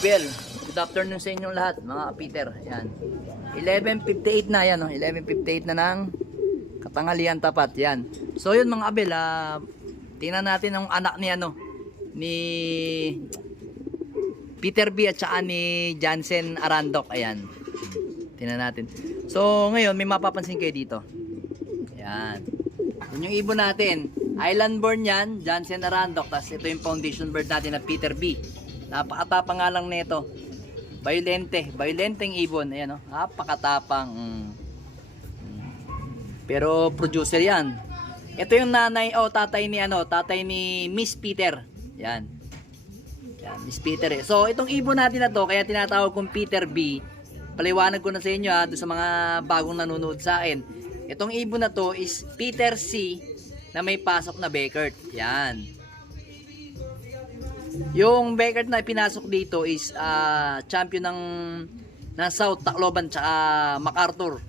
Abel, good afternoon sa inyong lahat, mga Peter. Yan. 11:58 na yan, 11:58 na ng katanghalian tapat. Yan. So yun mga Abel, tingnan natin ang anak ni ni Peter B at saka ni Jansen Arandok. Ayan. Tingnan natin. So ngayon may mapapansin kayo dito. Ayan. Yun yung ibon natin. Island born yan, Jansen Arandok. Tapos ito yung foundation bird natin na Peter B. Napakatapang nga lang nito. Violenteng ibon. Ayan, napakatapang. Pero producer yan. Ito yung nanay tatay ni Miss Peter. Yan. Yan, Miss Peter. So itong ibon natin na to, kaya tinatawag kong Peter B. Paliwanag ko na sa inyo doon sa mga bagong nanonood sa akin. Itong ibon na to is Peter C na may pasok na Beckert. Yan. Yung Beckert na pinasok dito is champion ng South Tacloban tsaka MacArthur.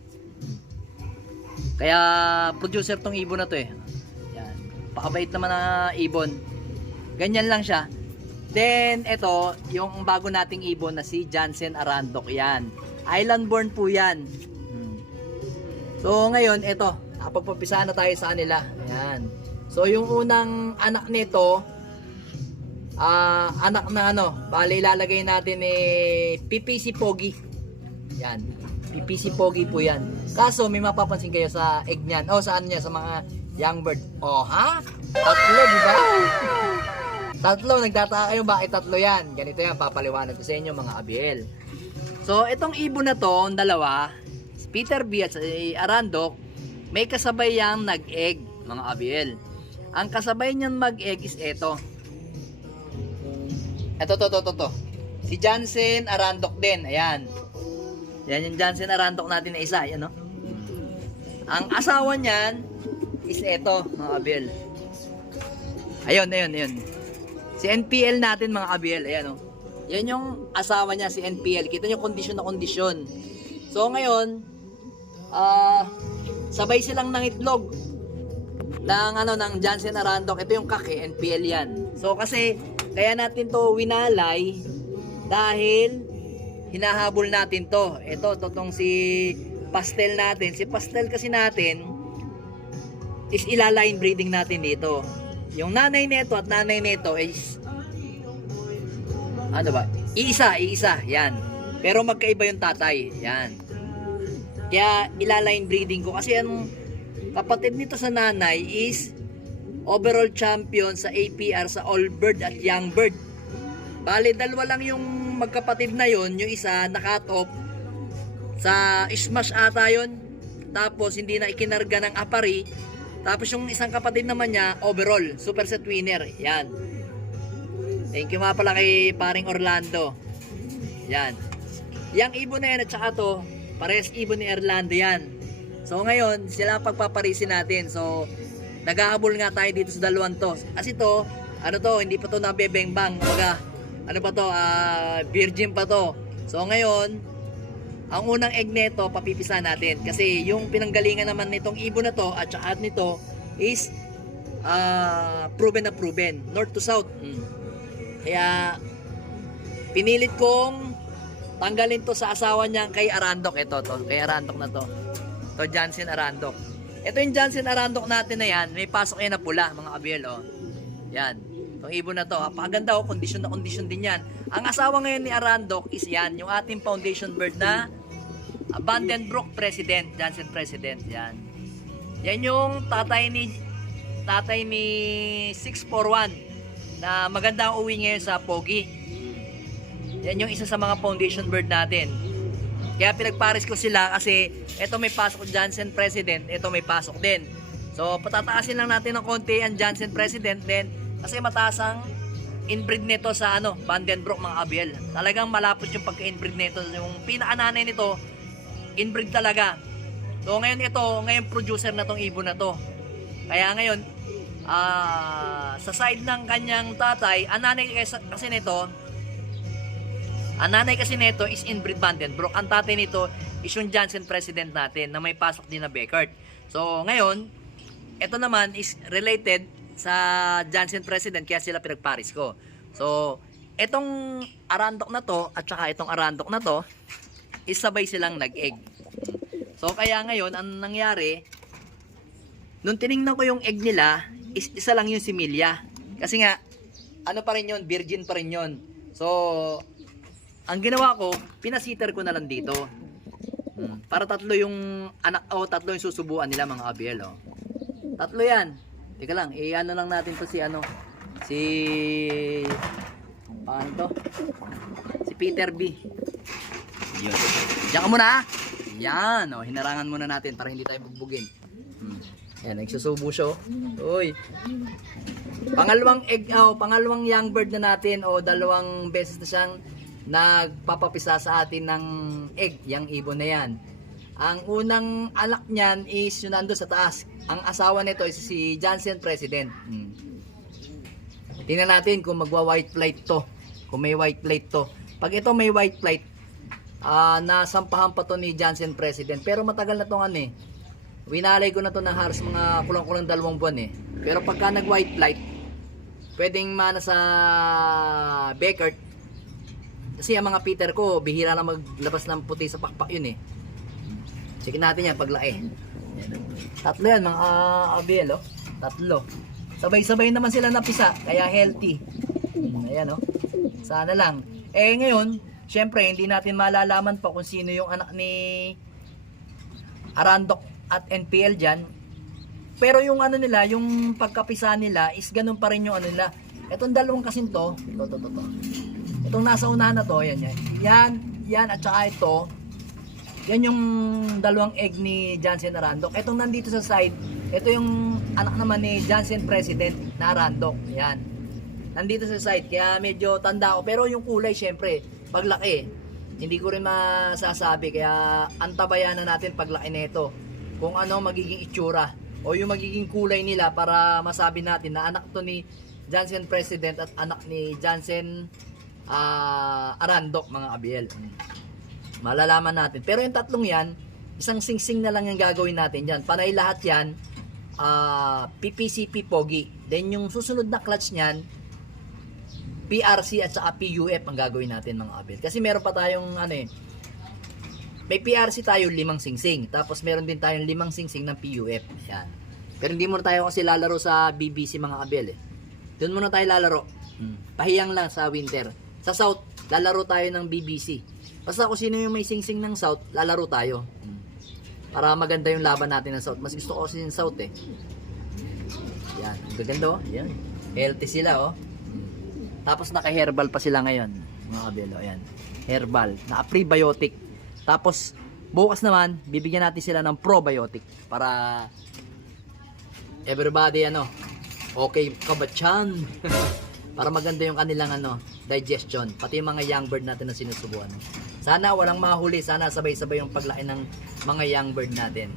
Kaya producer tong ibon na to eh. Yan. Pakabait naman na ibon. Ganyan lang siya. Then ito, yung bago nating ibon na si Jansen Arandok. Yan. Island born po yan. So ngayon ito, pagpapisahan na tayo sa kanila. Yan. So yung unang anak nito, anak na bali ilalagay natin PPC Pogi. Yan. PPC Pogi po yan. Kaso may mapapansin kayo sa egg niyan. Saan niya sa mga young bird. Tatlo, di ba? Tatlo, nagtataka kayo bakit tatlo yan. Ganito yan, papaliwanag ko sa inyo mga Abiel. So itong ibon na to, ang dalawa, si Peter B at si Arandok, may kasabay yang nag-egg mga Abiel. Ang kasabay niyan mag-egg is ito. Ito. Si Jansen Arandok din. Ayan. Yan yung Jansen Arandok natin na isa. Ayan, Ang asawa niyan is ito, mga Abiel. Ayun. Si NPL natin, mga Abiel. Ayan, Yan yung asawa niya, si NPL. Kita niyo kondisyon na kondisyon. So, ngayon, sabay silang nangitlog ng Jansen Arandok. Ito yung kake, NPL yan. So, kasi kaya natin to winalay dahil hinahabol natin to. Totong si Pastel natin. Si Pastel kasi natin is ilaline breeding natin dito. Yung nanay nito at nanay nito is Iisa. Yan. Pero magkaiba yung tatay. Yan. Kaya ilaline breeding ko kasi ang kapatid nito sa nanay is overall champion sa APR sa All Bird at Young Bird. Bale, dalawa lang yung magkapatid na yon. Yung isa na-cut off sa Smash ata yun. Tapos hindi na ikinarga ng Apari. Tapos yung isang kapatid naman niya, overall, super set winner. Yan. Thank you nga pala kay paring Orlando. Yan. Yang ibon na yan at saka to, parehas ibon ni Orlando yan. So ngayon, sila ang pagpaparisin natin. So, naghahabol nga tayo dito sa dalawang to. Kasi to, hindi pa to nabebengbang. Virgin pa to. So ngayon, ang unang egg nito, papipisa natin. Kasi yung pinanggalingan naman nitong ibon na to, at saka nito, is proven na proven. North to south. Kaya, pinilit kong tanggalin to sa asawa niya kay Arandok. Kay Arandok na to. To Jansen Arandok. Ito yung Jansen Arandok natin na yan. May pasok yan na pula, mga Abiel, Yan. Itong ibon na to. Paganda, kondisyon na kondisyon din yan. Ang asawa ngayon ni Arandok is yan, yung ating foundation bird na Vandenbroek President, Jansen President. Yan. Yan yung tatay ni 641 na maganda ang uwi ngayon sa Pogi. Yan yung isa sa mga foundation bird natin. Kaya pinagpares ko sila kasi ito may pasok Jansen President, ito may pasok din. So patataasin lang natin ng konti ang Jansen President din kasi mataas ang inbreed nito sa Vandenbroek, mga Abiel. Talagang malapot yung pagka-inbreed nito. Yung pinaka-nanay nito, inbreed talaga. So ngayon producer na tong ibon na to. Kaya ngayon, sa side ng kanyang tatay, ang nanay kasi nito is inbreed Vandenbroek. Ang tatay nito is yung Jansen President natin na may pasok din na Beckert. So ngayon, ito naman is related sa Jansen President kaya sila pinagparis ko. So Etong arandok na to at saka itong arandok na to is sabay silang nag-egg. So kaya ngayon ang nangyari, nung tiningnan ko yung egg nila, isa lang yung similya. Kasi nga ano pa rin yun, virgin pa rin yun. So ang ginawa ko, pinasiter ko na lang dito. Para tatlo yung anak o tatlo yung susubuan nila mga kabiel. Oh. Tatlo yan. Teka lang, ano lang natin to si ano, paano to? Si Peter B. Yun. Diyan ka muna ha. Yan, oh, hinarangan muna natin para hindi tayo bugbugin. Yan, nagsusubo siya. Uy. Pangalawang egg, pangalawang young bird na natin o dalawang beses na siyang nagpapapisa sa atin ng egg, yung ibon na yan. Ang unang anak niyan is yun nando sa taas. Ang asawa nito is si Jansen President. Tingnan natin kung magwa white flight to. Kung may white flight to. Pag ito may white flight, nasampahan pa to ni Jansen President. Pero matagal na tong ano eh. Winalay ko na to ng halos mga kulang-kulang 2 buwan eh. Pero pagka nag white flight, pwedeng mana sa Beckert. Kasi ang mga Peter ko, bihira lang maglabas ng puti sa pakpak yun eh. Check natin yan paglaki. Tatlo yan mga abiel oh. Tatlo. Sabay-sabay naman sila napisa, kaya healthy. Ayan oh. Sana lang. Eh ngayon, syempre hindi natin malalaman pa kung sino yung anak ni Arandok at NPL dyan. Pero yung ano nila, yung pagkapisa nila is ganun pa rin yung ano nila. Itong dalawang kasing to. Itong nasa unahan na to, yan at saka ito. Yan yung dalawang egg ni Jansen Arandok. Itong nandito sa side, ito yung anak naman ni Jansen President na Arandok. Yan. Nandito sa side, kaya medyo tanda ko. Pero yung kulay, syempre, paglaki, hindi ko rin masasabi. Kaya antabayan na natin paglaki nito. Kung ano magiging itsura o yung magiging kulay nila para masabi natin na anak to ni Jansen President at anak ni Jansen Arandok mga kabiel. Malalaman natin. Pero yung tatlong yan, isang singsing na lang yung gagawin natin dyan. Panay lahat yan, PPCP Pogi. Then yung susunod na clutch nyan, PRC at saka PUF ang gagawin natin mga kabiel. Kasi meron pa tayong ano eh, may PRC tayo 5 singsing. Tapos meron din tayong 5 singsing ng PUF. Yan. Pero hindi muna tayo kasi lalaro sa BBC mga kabiel eh. Doon muna tayo lalaro. Pahiyang lang sa winter. Sa South, lalaro tayo ng BBC. Basta kung sino yung may singsing ng South, lalaro tayo. Para maganda yung laban natin ng South. Mas gusto ko kasi yung South eh. Yan. Ang gaganda oh. Yan. Healthy sila oh. Tapos naka-herbal pa sila ngayon. Mga kabelo. Ayan. Herbal. Naka-prebiotic. Tapos bukas naman, bibigyan natin sila ng probiotic. Para everybody okay ka ba tiyan? Para maganda yung kanilang digestion. Pati yung mga young bird natin na sinusubuan. Sana walang mahuli. Sana sabay-sabay yung paglaki ng mga young bird natin.